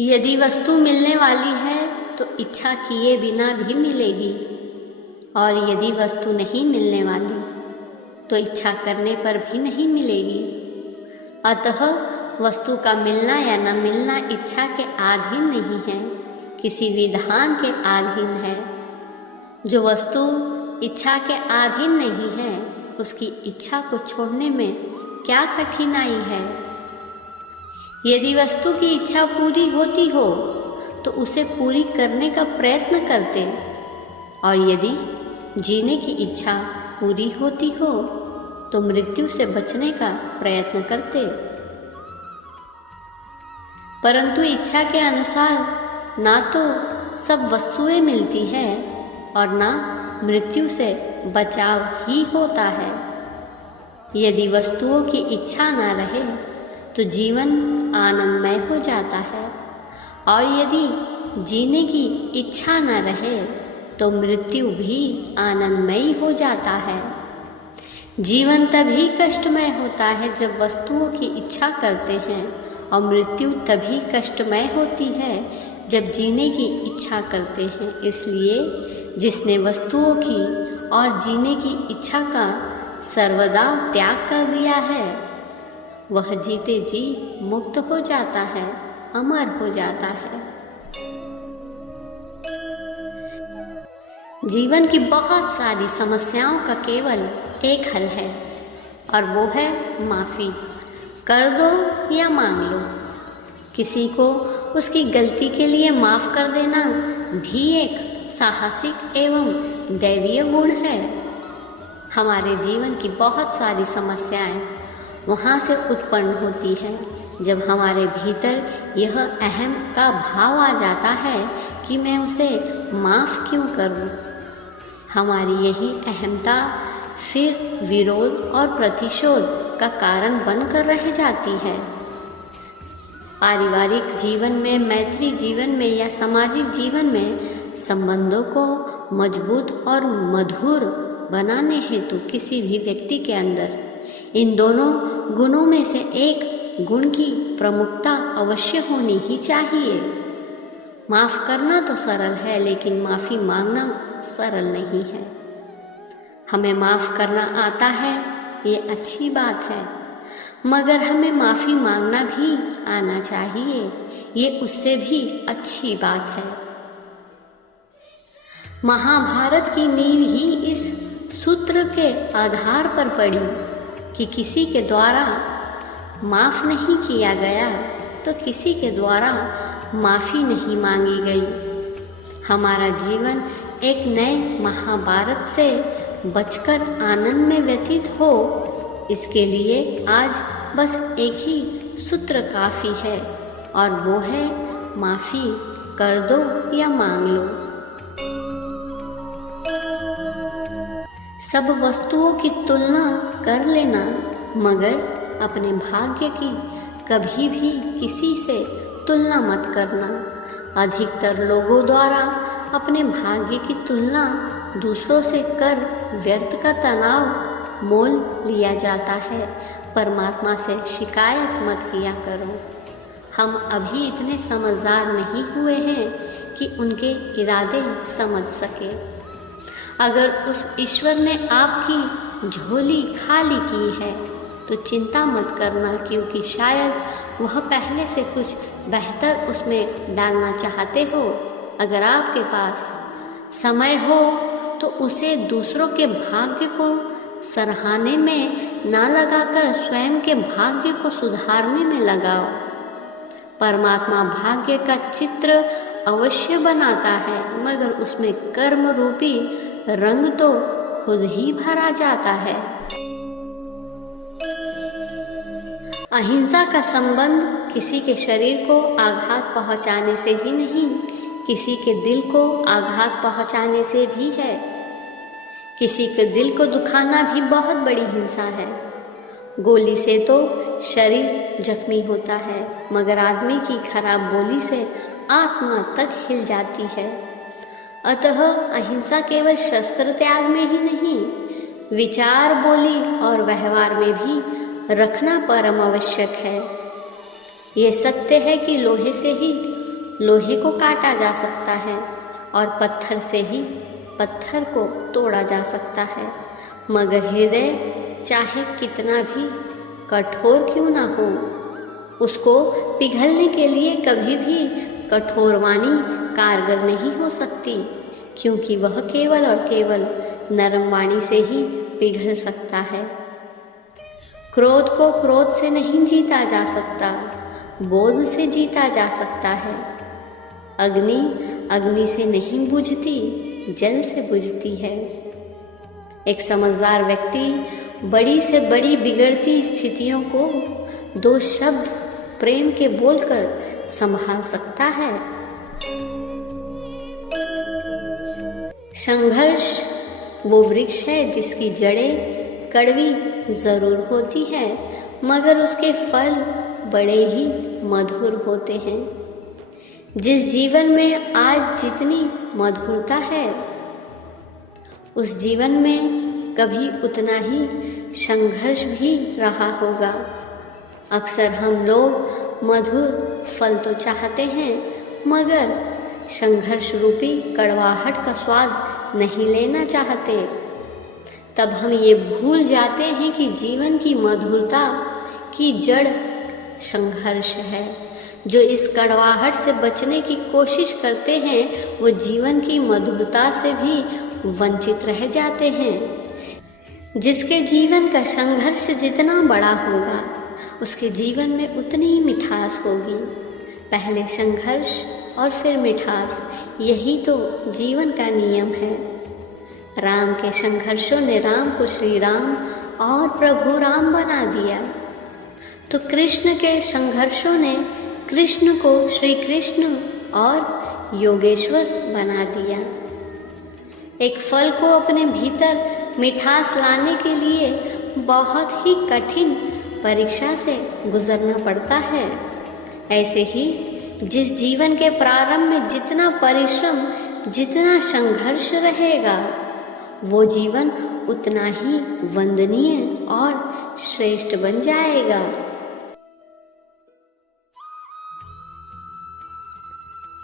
यदि वस्तु मिलने वाली है तो इच्छा किए बिना भी मिलेगी, और यदि वस्तु नहीं मिलने वाली तो इच्छा करने पर भी नहीं मिलेगी। अतः वस्तु का मिलना या न मिलना इच्छा के अधीन नहीं है, किसी विधान के अधीन है। जो वस्तु इच्छा के अधीन नहीं है, उसकी इच्छा को छोड़ने में क्या कठिनाई है। यदि वस्तु की इच्छा पूरी होती हो तो उसे पूरी करने का प्रयत्न करते, और यदि जीने की इच्छा पूरी होती हो तो मृत्यु से बचने का प्रयत्न करते। परंतु इच्छा के अनुसार ना तो सब वस्तुएं मिलती है और ना मृत्यु से बचाव ही होता है। यदि वस्तुओं की इच्छा ना रहे तो जीवन आनंदमय हो जाता है, और यदि जीने की इच्छा न रहे तो मृत्यु भी आनंदमय हो जाता है। जीवन तभी कष्टमय होता है जब वस्तुओं की इच्छा करते हैं, और मृत्यु तभी कष्टमय होती है जब जीने की इच्छा करते हैं। इसलिए जिसने वस्तुओं की और जीने की इच्छा का सर्वदा त्याग कर दिया है, वह जीते जी मुक्त हो जाता है, अमर हो जाता है। जीवन की बहुत सारी समस्याओं का केवल एक हल है, और वो है माफ़ी। कर दो या मांग लो। किसी को उसकी गलती के लिए माफ़ कर देना भी एक साहसिक एवं दैवीय गुण है। हमारे जीवन की बहुत सारी समस्याएं वहाँ से उत्पन्न होती है जब हमारे भीतर यह अहम का भाव आ जाता है कि मैं उसे माफ़ क्यों करूं। हमारी यही अहमता फिर विरोध और प्रतिशोध का कारण बनकर रह जाती है। पारिवारिक जीवन में, मैत्री जीवन में या सामाजिक जीवन में संबंधों को मजबूत और मधुर बनाने हेतु किसी भी व्यक्ति के अंदर इन दोनों गुणों में से एक गुण की प्रमुखता अवश्य होनी ही चाहिए। माफ़ करना तो सरल है, लेकिन माफ़ी मांगना सरल नहीं है। हमें माफ़ करना आता है, ये अच्छी बात है, मगर हमें माफ़ी मांगना भी आना चाहिए, ये उससे भी अच्छी बात है। महाभारत की नींव ही इस सूत्र के आधार पर पड़ी कि किसी के द्वारा माफ़ नहीं किया गया तो किसी के द्वारा माफ़ी नहीं मांगी गई। हमारा जीवन एक नए महाभारत से बचकर आनंद में व्यतीत हो, इसके लिए आज बस एक ही सूत्र काफ़ी है, और वो है माफ़ी कर दो या मांग लो। सब वस्तुओं की तुलना कर लेना, मगर अपने भाग्य की कभी भी किसी से तुलना मत करना। अधिकतर लोगों द्वारा अपने भाग्य की तुलना दूसरों से कर व्यर्थ का तनाव मोल लिया जाता है। परमात्मा से शिकायत मत किया करो। हम अभी इतने समझदार नहीं हुए हैं कि उनके इरादे समझ सके। अगर उस ईश्वर ने आपकी झोली खाली की है तो चिंता मत करना, क्योंकि शायद वह पहले से कुछ बेहतर उसमें डालना चाहते हो। अगर आपके पास समय हो तो उसे दूसरों के भाग्य को सराहने में ना लगाकर स्वयं के भाग्य को सुधारने में लगाओ। परमात्मा भाग्य का चित्र अवश्य बनाता है, मगर उसमें कर्म रूपी रंग तो खुद ही भरा जाता है। अहिंसा का संबंध किसी के शरीर को आघात पहुंचाने से ही नहीं, किसी के दिल को आघात पहुंचाने से भी है। किसी के दिल को दुखाना भी बहुत बड़ी हिंसा है। गोली से तो शरीर जख्मी होता है, मगर आदमी की खराब बोली से आत्मा तक हिल जाती है। अतः अहिंसा केवल शस्त्र त्याग में ही नहीं, विचार, बोली और व्यवहार में भी रखना परम आवश्यक है। ये सत्य है कि लोहे से ही लोहे को काटा जा सकता है और पत्थर से ही पत्थर को तोड़ा जा सकता है, मगर हृदय चाहे कितना भी कठोर क्यों ना हो, उसको पिघलने के लिए कभी भी कठोर वाणी कारगर नहीं हो सकती, क्योंकि वह केवल और केवल नरम वाणी से ही पिघल सकता है। क्रोध को क्रोध से नहीं जीता जा सकता, बोध से जीता जा सकता है। अग्नि अग्नि से नहीं बुझती, जल से बुझती है। एक समझदार व्यक्ति बड़ी से बड़ी बिगड़ती स्थितियों को 2 शब्द प्रेम के बोलकर संभाल सकता है। संघर्ष वो वृक्ष है जिसकी जड़ें कड़वी जरूर होती है, मगर उसके फल बड़े ही मधुर होते हैं। जिस जीवन में आज जितनी मधुरता है, उस जीवन में कभी उतना ही संघर्ष भी रहा होगा। अक्सर हम लोग मधुर फल तो चाहते हैं, मगर संघर्ष रूपी कड़वाहट का स्वाद नहीं लेना चाहते। तब हम ये भूल जाते हैं कि जीवन की मधुरता की जड़ संघर्ष है। जो इस कड़वाहट से बचने की कोशिश करते हैं, वो जीवन की मधुरता से भी वंचित रह जाते हैं। जिसके जीवन का संघर्ष जितना बड़ा होगा, उसके जीवन में उतनी ही मिठास होगी। पहले संघर्ष और फिर मिठास, यही तो जीवन का नियम है। राम के संघर्षों ने राम को श्री राम और प्रभु राम बना दिया, तो कृष्ण के संघर्षों ने कृष्ण को श्री कृष्ण और योगेश्वर बना दिया। एक फल को अपने भीतर मिठास लाने के लिए बहुत ही कठिन परीक्षा से गुजरना पड़ता है। ऐसे ही जिस जीवन के प्रारंभ में जितना परिश्रम, जितना संघर्ष रहेगा, वो जीवन उतना ही वंदनीय और श्रेष्ठ बन जाएगा।